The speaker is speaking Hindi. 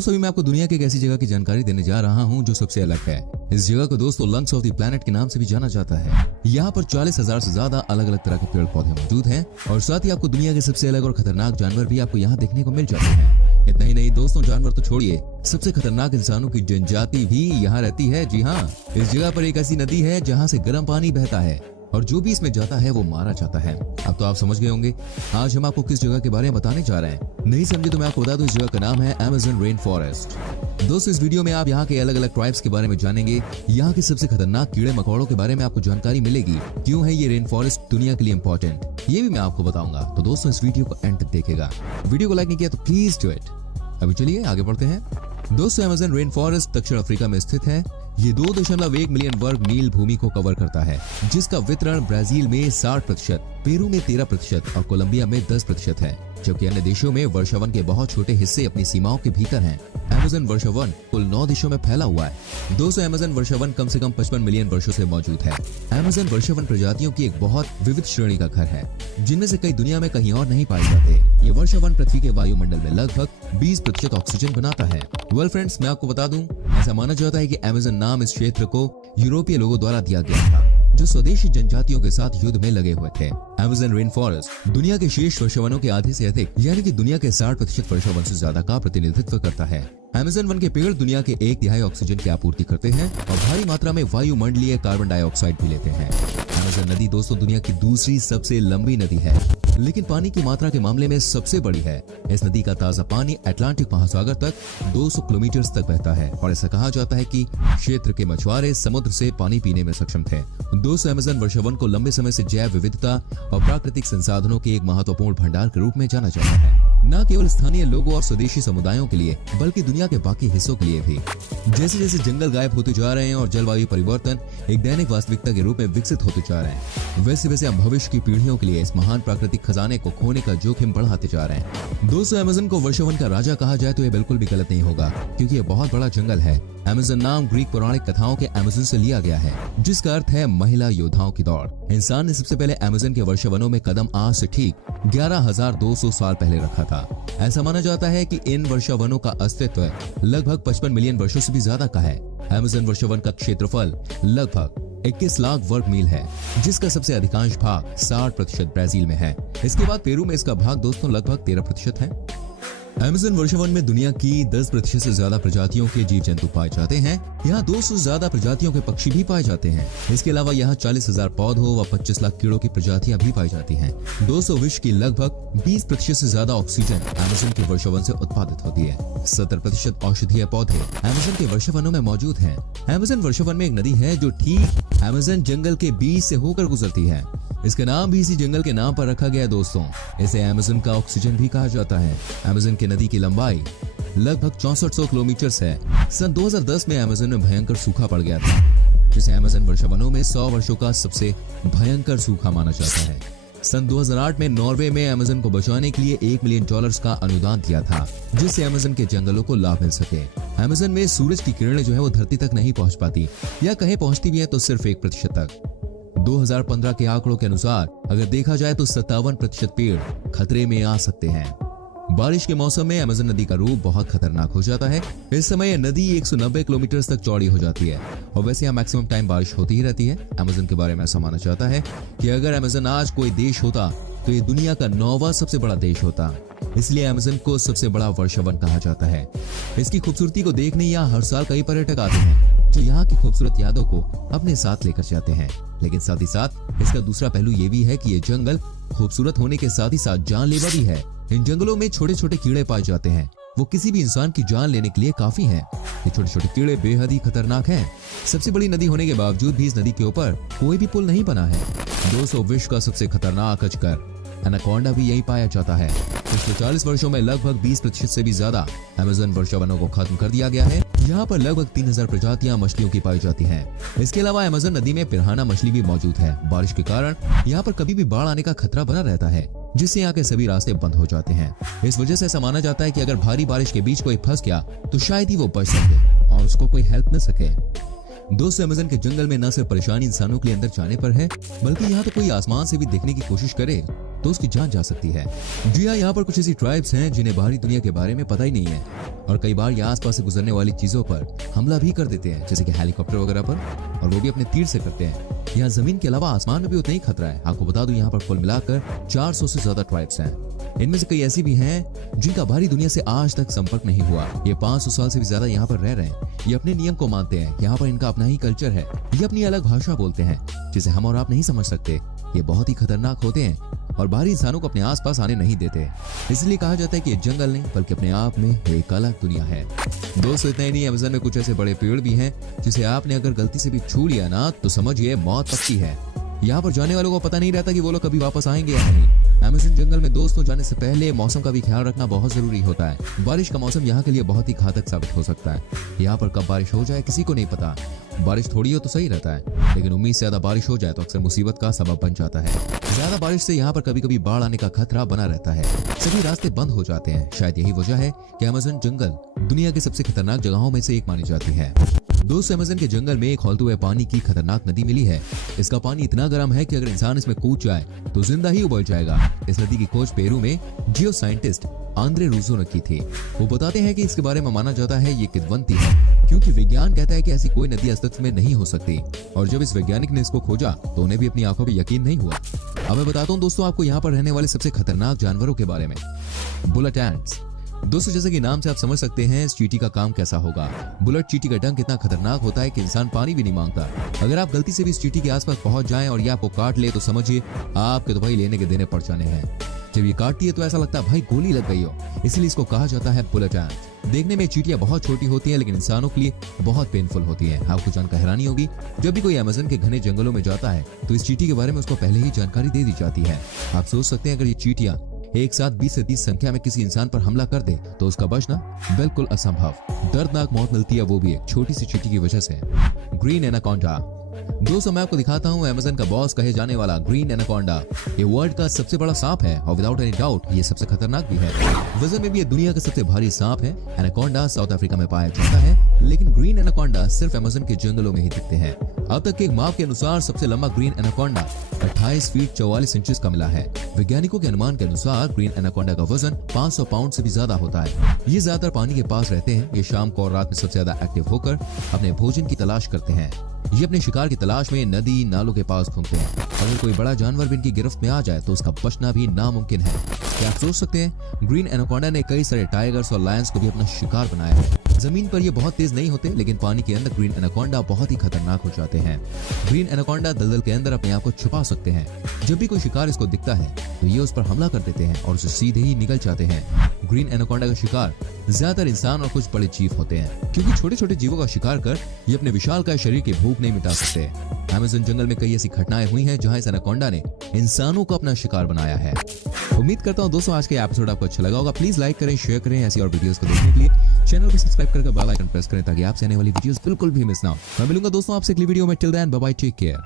दोस्तों अभी मैं आपको दुनिया की एक ऐसी जगह की जानकारी देने जा रहा हूं जो सबसे अलग है। इस जगह को दोस्तों लंग्स ऑफ द प्लैनेट के नाम से भी जाना जाता है। यहाँ पर 40,000 से ज्यादा अलग अलग तरह के पेड़ पौधे मौजूद हैं और साथ ही आपको दुनिया के सबसे अलग और खतरनाक जानवर भी आपको यहाँ देखने को मिल जाते हैं। इतना ही नहीं दोस्तों, जानवर तो छोड़िए, सबसे खतरनाक इंसानों की जनजाति भी यहाँ रहती है। जी हाँ, इस जगह पर एक ऐसी नदी है जहाँ से गर्म पानी बहता है और जो भी इसमें जाता है वो मारा जाता है। अब तो आप समझ गए होंगे आज हम आपको किस जगह के बारे में बताने जा रहे हैं। नहीं समझे तो मैं आपको बता दूं, इस जगह का नाम है अमेज़न रेन फॉरेस्ट। दोस्तों इस वीडियो में आप यहाँ के अलग अलग ट्राइब्स के बारे में जानेंगे, यहाँ के सबसे खतरनाक कीड़े मकोड़ों के बारे में आपको जानकारी मिलेगी, क्यों है ये रेन फॉरेस्ट दुनिया के लिए इम्पोर्टेंट, ये भी मैं आपको बताऊंगा। तो दोस्तों इस वीडियो को एंड तक देखिएगा। वीडियो को लाइक नहीं किया तो प्लीज डू इट। अभी चलिए आगे बढ़ते हैं। दोस्तों अमेज़न रेन फॉरेस्ट दक्षिण अफ्रीका में स्थित है। ये 2.1 मिलियन वर्ग मील भूमि को कवर करता है, जिसका वितरण ब्राजील में 60%, पेरू में 13% और कोलंबिया में 10% है, जबकि अन्य देशों में वर्षावन के बहुत छोटे हिस्से अपनी सीमाओं के भीतर हैं। अमेज़न वर्षावन कुल 9 देशों में फैला हुआ है। दोस्तों अमेज़न वर्षावन कम से कम 55 मिलियन वर्षों से मौजूद है। अमेज़न वर्षावन प्रजातियों की एक बहुत विविध श्रेणी का घर है, जिनमें से कई दुनिया में कहीं और नहीं पाए जाते। ये वर्षावन पृथ्वी के वायुमंडल में लगभग 20% ऑक्सीजन बनाता है। वेल फ्रेंड्स, मैं आपको बता दूं, ऐसा माना जाता है कि अमेज़न नाम इस क्षेत्र को यूरोपीय लोगों द्वारा दिया गया था, जो स्वदेशी जनजातियों के साथ युद्ध में लगे हुए थे। अमेज़न रेन फॉरेस्ट दुनिया के शेष वर्षावनों के आधे से अधिक यानी कि दुनिया के 60% वर्षावन से ज्यादा का प्रतिनिधित्व करता है। अमेज़न वन के पेड़ दुनिया के 1/3 ऑक्सीजन की आपूर्ति करते हैं और भारी मात्रा में वायुमंडलीय कार्बन डाइऑक्साइड भी लेते हैं। अमेज़न नदी दोस्तों दुनिया की दूसरी सबसे लंबी नदी है, लेकिन पानी की मात्रा के मामले में सबसे बड़ी है। इस नदी का ताजा पानी अटलांटिक महासागर तक 200 किलोमीटर तक बहता है और ऐसा कहा जाता है कि क्षेत्र के मछुआरे समुद्र से पानी पीने में सक्षम थे। दोस्तों अमेज़न वर्षावन को लंबे समय से जैव विविधता और प्राकृतिक संसाधनों के एक महत्वपूर्ण भंडार के रूप में जाना जाता है, न केवल स्थानीय लोगों और स्वदेशी समुदायों के लिए बल्कि दुनिया के बाकी हिस्सों के लिए भी। जैसे जैसे जंगल गायब होते जा रहे हैं और जलवायु परिवर्तन एक दैनिक वास्तविकता के रूप में विकसित होते जा रहे हैं, वैसे वैसे हम भविष्य की पीढ़ियों के लिए इस महान प्राकृतिक खजाने को खोने का जोखिम बढ़ाते जा रहे हैं। दोस्तों अमेज़न को वर्षावन का राजा कहा जाए तो यह बिल्कुल भी गलत नहीं होगा, क्योंकि यह बहुत बड़ा जंगल है। अमेज़न नाम ग्रीक पौराणिक कथाओं के अमेज़न से लिया गया है, जिसका अर्थ है महिला योद्धाओं की दौड़। इंसान ने सबसे पहले अमेज़न के वर्षावनों में कदम आज से ठीक 11,200 साल पहले रखा था। ऐसा माना जाता है कि इन वर्षावनों का अस्तित्व लगभग 55 मिलियन वर्षों से भी ज्यादा का है। अमेज़न वर्षावन का क्षेत्रफल लगभग 21 लाख वर्ग मील है, जिसका सबसे अधिकांश भाग 60% ब्राजील में है। इसके बाद पेरू में इसका भाग दोस्तों लगभग 13% है। अमेज़न वर्षावन में दुनिया की 10% से ज्यादा प्रजातियों के जीव जंतु पाए जाते हैं। यहाँ 200 से ज्यादा प्रजातियों के पक्षी भी पाए जाते हैं। इसके अलावा यहाँ 40,000 पौधों व 25 लाख कीड़ों की प्रजातियां भी पाई जाती हैं। दोस्तों विश्व की लगभग 20% से ज्यादा ऑक्सीजन अमेज़न के वर्षावन से उत्पादित होती है। 70% औषधीय पौधे अमेज़न के वर्षावनों में मौजूद हैं। अमेज़न वर्षावन में एक नदी है जो ठीक अमेज़न जंगल के बीच से होकर गुजरती है। इसका नाम भी इसी जंगल के नाम पर रखा गया है। दोस्तों इसे अमेज़न का ऑक्सीजन भी कहा जाता है। अमेज़न की नदी की लंबाई लगभग 6400 किलोमीटर है। सन 2010 में अमेज़न में भयंकर सूखा पड़ गया था, जिसे अमेज़न वर्षावनों में 100 वर्षों का सबसे भयंकर सूखा माना जाता है। सन 2008 में नॉर्वे में अमेज़न को बचाने के लिए $1 मिलियन का अनुदान दिया था, जिससे अमेज़न के जंगलों को लाभ मिल सके। अमेज़न में सूरज की किरणें जो है वो धरती तक नहीं पहुंच पाती, या कहीं पहुंचती भी है तो सिर्फ 1% तक। 2015 के आंकड़ों के अनुसार अगर देखा जाए तो 57% पेड़ खतरे में आ सकते हैं। बारिश के मौसम में अमेज़न नदी का रूप बहुत खतरनाक हो जाता है। इस समय यह नदी 190 किलोमीटर तक चौड़ी हो जाती है और वैसे यहाँ मैक्सिमम टाइम बारिश होती ही रहती है। अमेज़न के बारे में ऐसा माना जाता है कि अगर अमेज़न आज कोई देश होता तो ये दुनिया का 9वां सबसे बड़ा देश होता। इसलिए अमेज़न को सबसे बड़ा वर्षावन कहा जाता है। इसकी खूबसूरती को देखने यहाँ हर साल कई पर्यटक आते हैं, जो यहाँ की खूबसूरत यादों को अपने साथ लेकर जाते हैं। लेकिन साथ ही साथ इसका दूसरा पहलू ये भी है कि ये जंगल खूबसूरत होने के साथ ही साथ जानलेवा भी है। इन जंगलों में छोटे छोटे कीड़े पाए जाते हैं, वो किसी भी इंसान की जान लेने के लिए काफी हैं। ये छोटे छोटे कीड़े बेहद ही खतरनाक हैं। सबसे बड़ी नदी होने के बावजूद भी इस नदी के ऊपर कोई भी पुल नहीं बना है। 200 विश्व का सबसे खतरनाक अजगर एनाकोंडा भी यही पाया जाता है। पिछले 40 वर्षों में लगभग 20% से भी ज्यादा अमेज़न वर्षावनों को खत्म कर दिया गया है। यहाँ पर लगभग 3000 प्रजातियां मछलियों की पाई जाती हैं। इसके अलावा अमेज़न नदी में पिराना मछली भी मौजूद है। बारिश के कारण यहाँ पर कभी भी बाढ़ आने का खतरा बना रहता है, जिससे यहाँ के सभी रास्ते बंद हो जाते हैं। इस वजह से ऐसा माना जाता है कि अगर भारी बारिश के बीच कोई फंस गया तो शायद ही वो बच सके और उसको कोई हेल्प मिल सके। दोस्तों अमेज़न के जंगल में न सिर्फ परेशानी इंसानों के लिए अंदर जाने पर है, बल्कि यहाँ तो कोई आसमान से भी देखने की कोशिश करे तो उसकी जान जा सकती है। जी हाँ, यहाँ पर कुछ ऐसी ट्राइब्स हैं जिन्हें बाहरी दुनिया के बारे में पता ही नहीं है और कई बार ये आसपास से गुजरने वाली चीजों पर हमला भी कर देते हैं, जैसे कि हेलीकॉप्टर वगैरह पर, और वो भी अपने तीर से करते हैं। यहाँ जमीन के अलावा आसमान में भी उतना ही खतरा है। आपको बता दूं, यहाँ पर कुल मिलाकर 400 से ज्यादा ट्राइब्स हैं। इनमें से कई ऐसी भी हैं जिनका बाहरी दुनिया से आज तक संपर्क नहीं हुआ। ये 500 साल से भी ज्यादा यहाँ पर रह रहे हैं। ये अपने नियम को मानते हैं। यहाँ पर इनका अपना ही कल्चर है। ये अपनी अलग भाषा बोलते हैं जिसे हम और आप नहीं समझ सकते। ये बहुत ही खतरनाक होते हैं और बाहरी इंसानों को अपने आसपास आने नहीं देते। इसलिए कहा जाता है कि ये जंगल नहीं बल्कि अपने आप में एक अलग दुनिया है। दोस्तों, इतना ही नहीं, अमेज़न में कुछ ऐसे बड़े पेड़ भी हैं जिसे आपने अगर गलती से भी छू लिया ना तो समझिए मौत पक्की है। यहाँ पर जाने वालों को पता नहीं रहता कि वो लोग कभी वापस आएंगे या नहीं। अमेज़न जंगल में दोस्तों जाने से पहले मौसम का भी ख्याल रखना बहुत जरूरी होता है। बारिश का मौसम यहाँ के लिए बहुत ही घातक साबित हो सकता है। यहाँ पर कब बारिश हो जाए किसी को नहीं पता। बारिश थोड़ी हो तो सही रहता है, लेकिन उम्मीद से ज्यादा बारिश हो जाए तो अक्सर मुसीबत का सबब बन जाता है। ज्यादा बारिश से यहाँ पर कभी कभी बाढ़ आने का खतरा बना रहता है। सभी रास्ते बंद हो जाते हैं। शायद यही वजह है कि अमेज़न जंगल दुनिया की सबसे खतरनाक जगहों में से एक मानी जाती है। दोस्तों, अमेज़न के जंगल में एक खौलते हुए पानी की खतरनाक नदी मिली है। इसका पानी इतना गर्म है कि अगर इंसान इसमें कूद जाए तो जिंदा ही उबल जाएगा। इस नदी की खोज पेरू में जियो साइंटिस्ट आंद्रे रूसो ने की थी। वो बताते हैं कि इसके बारे में माना जाता है ये किंवदंती है, क्योंकि विज्ञान कहता है कि ऐसी कोई नदी अस्तित्व में नहीं हो सकती। और जब इस वैज्ञानिक ने इसको खोजा तो उन्हें भी अपनी आंखों पर यकीन नहीं हुआ। अब मैं बताता हूँ दोस्तों आपको यहाँ पर रहने वाले सबसे खतरनाक जानवरों के बारे में। Bullet ants. दोस्तों, जैसे कि नाम से आप समझ सकते हैं इस चींटी का काम कैसा होगा। बुलेट चींटी का डंक इतना खतरनाक होता है कि इंसान पानी भी नहीं मांगता। अगर आप गलती से भी इस चींटी के आसपास पहुंच जाएं और ये आपको काट ले तो समझिए आपके तो भाई लेने के देने पड़ जाने हैं। जब ये काटती है तो ऐसा लगता है भाई गोली लग गई हो। इसलिए इसको कहा जाता है बुलेट एंट। देखने में चींटियां बहुत छोटी होती हैं, लेकिन इंसानों के लिए बहुत पेनफुल होती हैं। आपको जानकर हैरानी होगी, जब भी कोई अमेज़न के घने जंगलों में जाता है तो इस चींटी के बारे में उसको पहले ही जानकारी दे दी जाती है। आप सोच सकते हैं अगर ये चींटियां एक साथ 20 से 30 संख्या में किसी इंसान पर हमला कर दे तो उसका बचना बिल्कुल असंभव। दर्दनाक मौत मिलती है, वो भी एक छोटी सी चींटी की वजह से। Green anaconda. दोस्तों, मैं आपको दिखाता हूँ अमेज़न का बॉस कहे जाने वाला ग्रीन एनाकोंडा। ये वर्ल्ड का सबसे बड़ा सांप है और विदाउट एनी डाउट ये सबसे खतरनाक भी है। वजन में भी ये दुनिया का सबसे भारी सांप है। एनाकोंडा साउथ अफ्रीका में पाया जाता है, लेकिन ग्रीन एनाकोंडा सिर्फ अमेज़न के जंगलों में ही दिखते हैं। अब तक के एक माप के अनुसार सबसे लंबा ग्रीन एनाकोंडा 28 फीट 44 इंचेस का मिला है। वैज्ञानिकों के अनुमान के अनुसार ग्रीन एनाकोंडा का वजन 500 पाउंड से भी ज्यादा होता है। ये ज्यादातर पानी के पास रहते हैं। ये शाम को और रात में सबसे ज्यादा एक्टिव होकर अपने भोजन की तलाश करते हैं। ये अपने शिकार की तलाश में नदी नालों के पास घूमते हैं। अगर कोई बड़ा जानवर भी इनकी गिरफ्त में आ जाए तो उसका बचना भी नामुमकिन है। क्या आप सोच सकते हैं ग्रीन एनाकोंडा ने कई सारे टाइगर्स और लायंस को भी अपना शिकार बनाया है। जमीन पर ये बहुत तेज नहीं होते, लेकिन पानी के अंदर ग्रीन एनाकोंडा बहुत ही खतरनाक हो जाते हैं। ग्रीन एनाकोंडा दलदल के अंदर अपने आप को छुपा सकते हैं। जब भी कोई शिकार इसको दिखता है तो ये उस पर हमला कर देते हैं और उसे सीधे ही निकल जाते हैं। ग्रीन एनाकोंडा का शिकार ज्यादातर इंसान और कुछ बड़े जीव होते हैं, क्योंकि छोटे छोटे जीवों का शिकार कर ये अपने विशालकाय शरीर की भूख नहीं मिटा सकते। अमेज़न जंगल में कई ऐसी घटनाएं हुई हैं जहां इस एनाकोंडा ने इंसानों को अपना शिकार बनाया है। उम्मीद करता हूं दोस्तों आज का एपिसोड आपको अच्छा लगा होगा। प्लीज लाइक करें, शेयर करें। ऐसी और वीडियोस को देखने के लिए चैनल को सब्सक्राइब करके बेल आइकन प्रेस करें ताकि आपसे आने वाली वीडियोस बिल्कुल भी मिस ना हो। मैं मिलूंगा दोस्तों आपसे अगली वीडियो में। Till then bye bye, take care.